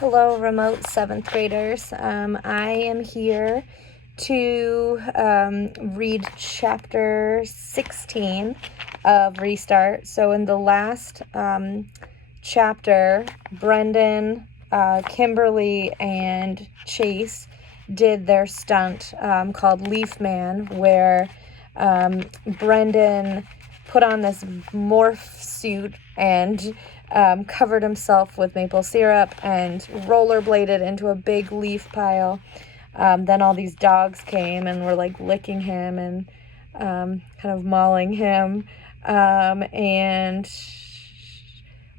Hello, remote 7th graders. I am here to read chapter 16 of Restart. So in the last chapter, Brendan, Kimberly, and Chase did their stunt called Leaf Man, where Brendan put on this morph suit and covered himself with maple syrup and rollerbladed into a big leaf pile. Then all these dogs came and were like licking him and kind of mauling him. And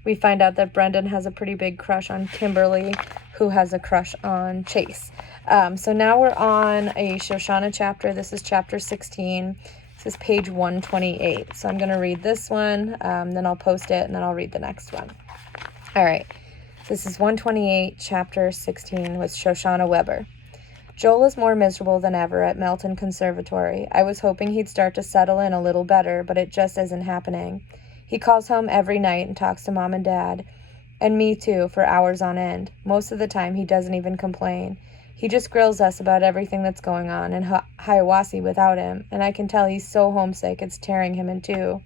we find out that Brendan has a pretty big crush on Kimberly, who has a crush on Chase. So now we're on a Shoshana chapter. This is chapter 16. This is page 128. So I'm going to read this one, then I'll post it, and then I'll read the next one. All right. This is 128, chapter 16, with Shoshana Weber. Joel is more miserable than ever at Melton Conservatory. I was hoping he'd start to settle in a little better, but it just isn't happening. He calls home every night and talks to Mom and Dad, and me too, for hours on end. Most of the time, he doesn't even complain. He just grills us about everything that's going on in Hiawassee without him, and I can tell he's so homesick it's tearing him in two.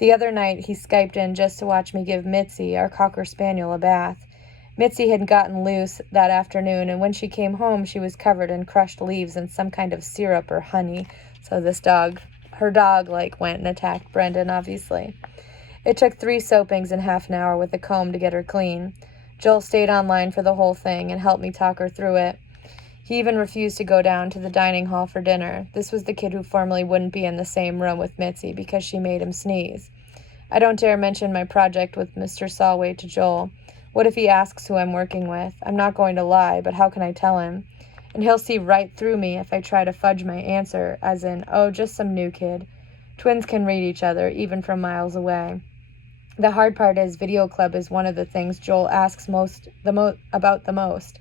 The other night, he Skyped in just to watch me give Mitzi, our Cocker Spaniel, a bath. Mitzi had gotten loose that afternoon, and when she came home, she was covered in crushed leaves and some kind of syrup or honey. So her dog, went and attacked Brendan, obviously. It took 3 soapings and half an hour with a comb to get her clean. Joel stayed online for the whole thing and helped me talk her through it. He even refused to go down to the dining hall for dinner. This was the kid who formerly wouldn't be in the same room with Mitzi because she made him sneeze. I don't dare mention my project with Mr. Solway to Joel. What if he asks who I'm working with? I'm not going to lie, but how can I tell him? And he'll see right through me if I try to fudge my answer, as in, oh, just some new kid. Twins can read each other, even from miles away. The hard part is Video Club is one of the things Joel asks about the most.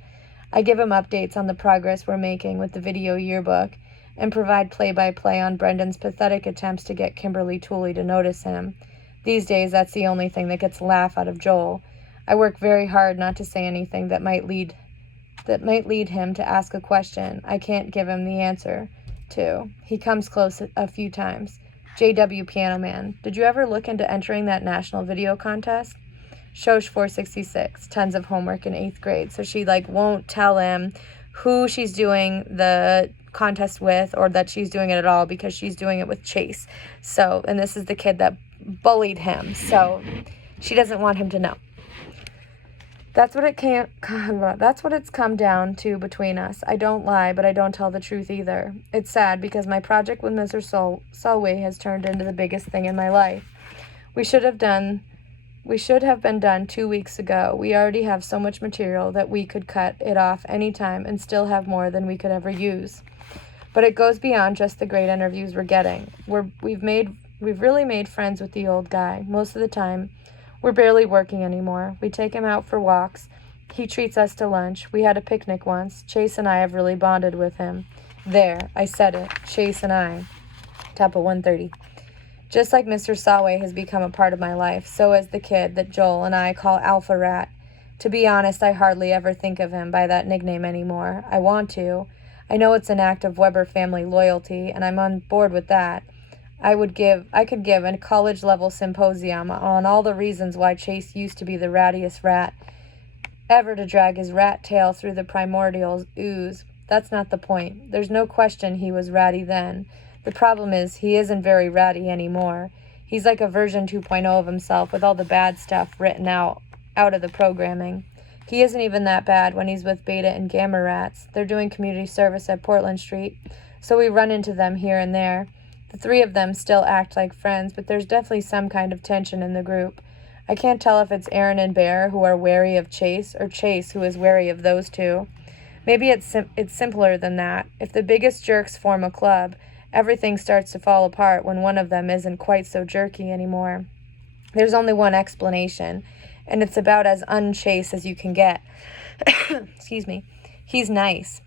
I give him updates on the progress we're making with the video yearbook and provide play-by-play on Brendan's pathetic attempts to get Kimberly Tooley to notice him. These days, that's the only thing that gets a laugh out of Joel. I work very hard not to say anything that might lead him to ask a question I can't give him the answer to. He comes close a few times. J.W. Piano Man, did you ever look into entering that national video contest? Shosh 466, tons of homework in 8th grade. So she won't tell him who she's doing the contest with or that she's doing it at all because she's doing it with Chase. So, and this is the kid that bullied him. So she doesn't want him to know. That's what it's come down to between us. I don't lie, but I don't tell the truth either. It's sad because my project with Mr. Solway has turned into the biggest thing in my life. We should have been done 2 weeks ago. We already have so much material that we could cut it off any time and still have more than we could ever use. But it goes beyond just the great interviews we're getting. We've really made friends with the old guy. Most of the time, we're barely working anymore. We take him out for walks. He treats us to lunch. We had a picnic once. Chase and I have really bonded with him. There, I said it. Chase and I. Top of 130. Just like Mr. Solway has become a part of my life, so has the kid that Joel and I call Alpha Rat. To be honest, I hardly ever think of him by that nickname anymore. I want to. I know it's an act of Weber family loyalty, and I'm on board with that. I could give a college-level symposium on all the reasons why Chase used to be the rattiest rat ever to drag his rat tail through the primordial ooze. That's not the point. There's no question he was ratty then. The problem is he isn't very ratty anymore. He's like a version 2.0 of himself with all the bad stuff written out of the programming. He isn't even that bad when he's with Beta and Gamma Rats. They're doing community service at Portland Street, so we run into them here and there. The 3 of them still act like friends, but there's definitely some kind of tension in the group. I can't tell if it's Aaron and Bear who are wary of Chase, or Chase who is wary of those 2. Maybe it's simpler than that. If the biggest jerks form a club, everything starts to fall apart when one of them isn't quite so jerky anymore. There's only one explanation, and it's about as un-Chase as you can get. Excuse me. He's nice.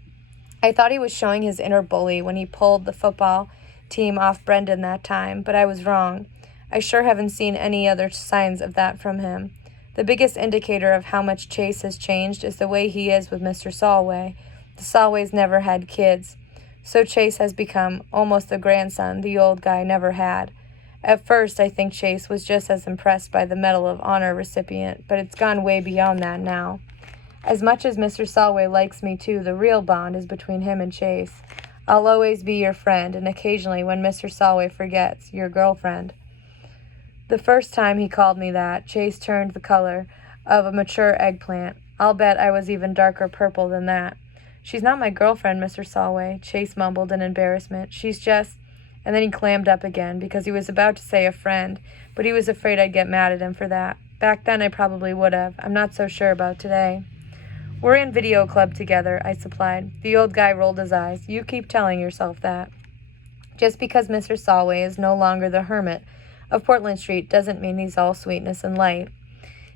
I thought he was showing his inner bully when he pulled the football team off Brendan that time, but I was wrong. I sure haven't seen any other signs of that from him. The biggest indicator of how much Chase has changed is the way he is with Mr. Solway. The Solways never had kids, so Chase has become almost the grandson the old guy never had. At first, I think Chase was just as impressed by the Medal of Honor recipient, but it's gone way beyond that now. As much as Mr. Solway likes me too, the real bond is between him and Chase. I'll always be your friend, and occasionally, when Mr. Solway forgets, your girlfriend. The first time he called me that, Chase turned the color of a mature eggplant. I'll bet I was even darker purple than that. She's not my girlfriend, Mr. Solway, Chase mumbled in embarrassment. She's just... And then he clammed up again, because he was about to say a friend, but he was afraid I'd get mad at him for that. Back then I probably would have. I'm not so sure about today. We're in video club together, I supplied. The old guy rolled his eyes. You keep telling yourself that. Just because Mr. Solway is no longer the hermit of Portland Street doesn't mean he's all sweetness and light.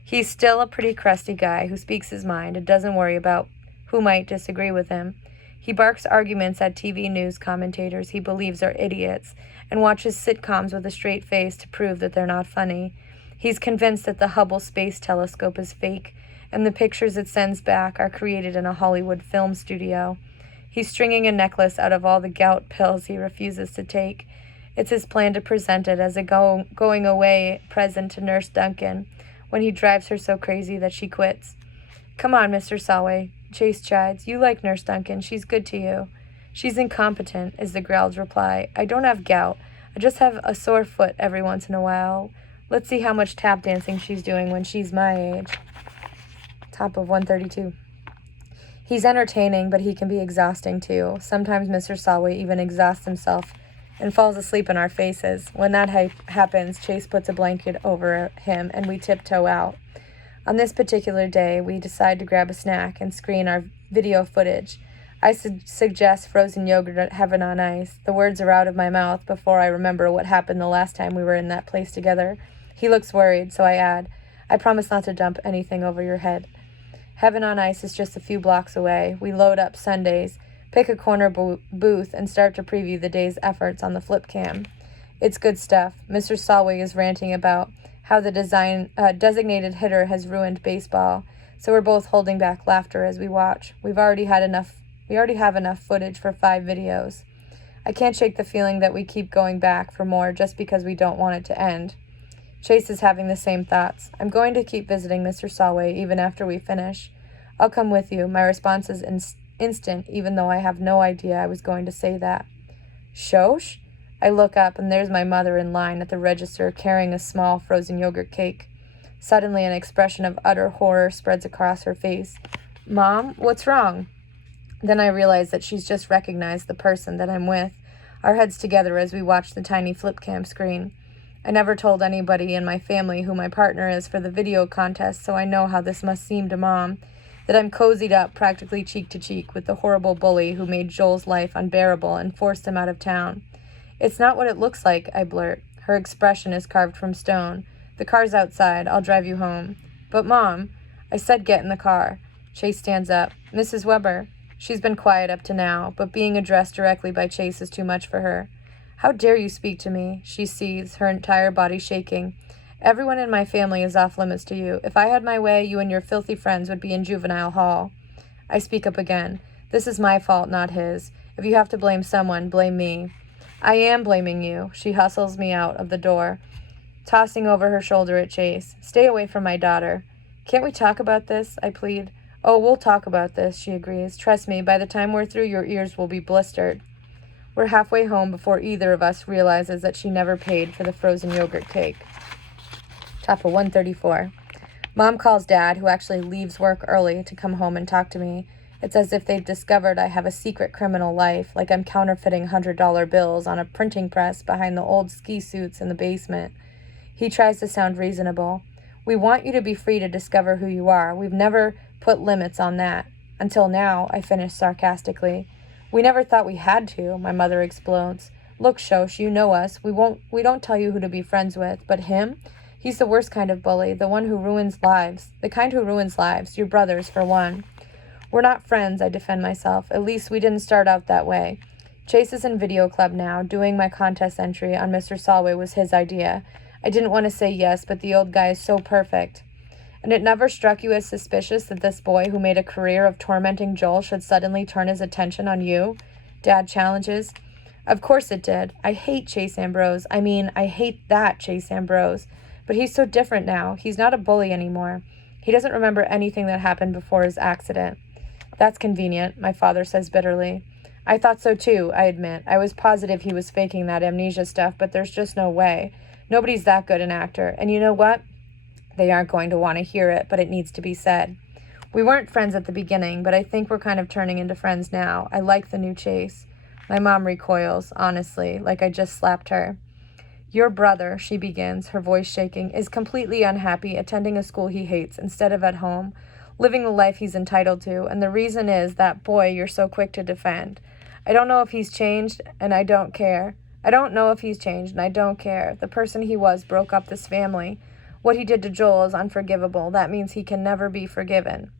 He's still a pretty crusty guy who speaks his mind and doesn't worry about who might disagree with him. He barks arguments at TV news commentators he believes are idiots and watches sitcoms with a straight face to prove that they're not funny. He's convinced that the Hubble Space Telescope is fake and the pictures it sends back are created in a Hollywood film studio. He's stringing a necklace out of all the gout pills he refuses to take. It's his plan to present it as a going-away present to Nurse Duncan when he drives her so crazy that she quits. Come on, Mr. Solway, Chase chides. You like Nurse Duncan. She's good to you. She's incompetent, is the growled reply. I don't have gout. I just have a sore foot every once in a while. Let's see how much tap dancing she's doing when she's my age. Top of 132. He's entertaining, but he can be exhausting too. Sometimes Mr. Solway even exhausts himself and falls asleep in our faces. When that happens, Chase puts a blanket over him and we tiptoe out. On this particular day, we decide to grab a snack and screen our video footage. I suggest frozen yogurt at Heaven on Ice. The words are out of my mouth before I remember what happened the last time we were in that place together. He looks worried, so I add, I promise not to dump anything over your head. Heaven on Ice is just a few blocks away. We load up Sundays, pick a corner booth, and start to preview the day's efforts on the flip cam. It's good stuff. Mr. Solway is ranting about how the designated hitter has ruined baseball, so we're both holding back laughter as we watch. We already have enough footage for 5 videos. I can't shake the feeling that we keep going back for more just because we don't want it to end. Chase is having the same thoughts. I'm going to keep visiting Mr. Solway even after we finish. I'll come with you. My response is instant, even though I have no idea I was going to say that. Shosh? I look up, and there's my mother in line at the register carrying a small frozen yogurt cake. Suddenly, an expression of utter horror spreads across her face. Mom, what's wrong? Then I realize that she's just recognized the person that I'm with, our heads together as we watch the tiny flip cam screen. I never told anybody in my family who my partner is for the video contest, so I know how this must seem to Mom, that I'm cozied up practically cheek to cheek with the horrible bully who made Joel's life unbearable and forced him out of town. It's not what it looks like, I blurt. Her expression is carved from stone. The car's outside. I'll drive you home. But, Mom, I said get in the car. Chase stands up. Mrs. Weber. She's been quiet up to now, but being addressed directly by Chase is too much for her. How dare you speak to me? She seethes, her entire body shaking. Everyone in my family is off limits to you. If I had my way, you and your filthy friends would be in juvenile hall. I speak up again. This is my fault, not his. If you have to blame someone, blame me. I am blaming you. She hustles me out of the door, tossing over her shoulder at Chase. Stay away from my daughter. Can't we talk about this? I plead. Oh, we'll talk about this, she agrees. Trust me, by the time we're through, your ears will be blistered. We're halfway home before either of us realizes that she never paid for the frozen yogurt cake. Top of 134. Mom calls Dad, who actually leaves work early, to come home and talk to me. It's as if they've discovered I have a secret criminal life, like I'm counterfeiting $100 bills on a printing press behind the old ski suits in the basement. He tries to sound reasonable. We want you to be free to discover who you are. We've never put limits on that. Until now, I finish sarcastically. We never thought we had to, my mother explodes. Look, Shosh, you know us. We don't tell you who to be friends with, but him? He's the worst kind of bully, the one who ruins lives. The kind who ruins lives, your brothers, for one. We're not friends, I defend myself. At least we didn't start out that way. Chase is in video club now. Doing my contest entry on Mr. Solway was his idea. I didn't want to say yes, but the old guy is so perfect. And it never struck you as suspicious that this boy who made a career of tormenting Joel should suddenly turn his attention on you? Dad challenges. Of course it did. I hate Chase Ambrose. I hate that Chase Ambrose. But he's so different now. He's not a bully anymore. He doesn't remember anything that happened before his accident. That's convenient, my father says bitterly. I thought so too, I admit. I was positive he was faking that amnesia stuff, but there's just no way. Nobody's that good an actor. And you know what? They aren't going to want to hear it, but it needs to be said. We weren't friends at the beginning, but I think we're kind of turning into friends now. I like the new Chase. My mom recoils, honestly, like I just slapped her. Your brother, she begins, her voice shaking, is completely unhappy attending a school he hates instead of at home, living the life he's entitled to, and the reason is that boy you're so quick to defend. I don't know if he's changed, and I don't care. I don't know if he's changed, and I don't care. The person he was broke up this family. What he did to Joel is unforgivable. That means he can never be forgiven.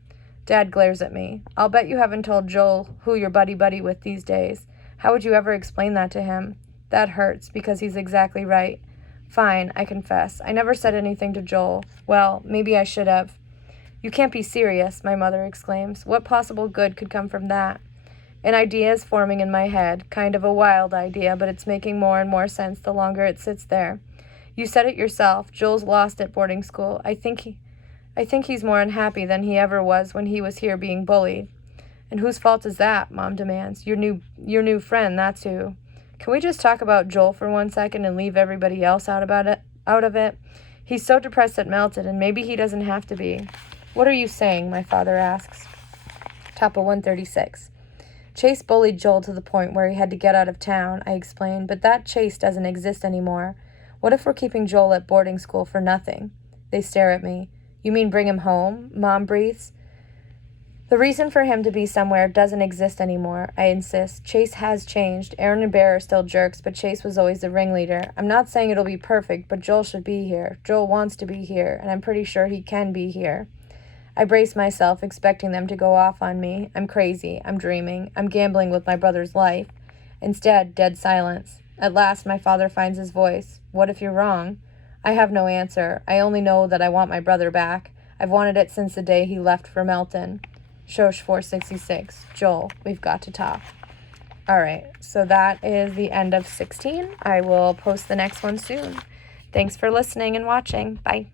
Dad glares at me. I'll bet you haven't told Joel who you're buddy-buddy with these days. How would you ever explain that to him? That hurts, because he's exactly right. Fine, I confess. I never said anything to Joel. Well, maybe I should have. You can't be serious, my mother exclaims. What possible good could come from that? An idea is forming in my head, kind of a wild idea, but it's making more and more sense the longer it sits there. You said it yourself. Joel's lost at boarding school. I think he's more unhappy than he ever was when he was here being bullied. And whose fault is that? Mom demands. Your new friend, that's who. Can we just talk about Joel for 1 second and leave everybody else out of it? He's so depressed at Melton, and maybe he doesn't have to be. What are you saying? My father asks. Top of 136. Chase bullied Joel to the point where he had to get out of town, I explained, but that Chase doesn't exist anymore. What if we're keeping Joel at boarding school for nothing? They stare at me. You mean bring him home? Mom breathes. The reason for him to be somewhere doesn't exist anymore, I insist. Chase has changed. Aaron and Bear are still jerks, but Chase was always the ringleader. I'm not saying it'll be perfect, but Joel should be here. Joel wants to be here, and I'm pretty sure he can be here. I brace myself, expecting them to go off on me. I'm crazy. I'm dreaming. I'm gambling with my brother's life. Instead, dead silence. At last, my father finds his voice. What if you're wrong? I have no answer. I only know that I want my brother back. I've wanted it since the day he left for Melton. Shosh 466. Joel, we've got to talk. All right, so that is the end of 16. I will post the next one soon. Thanks for listening and watching. Bye.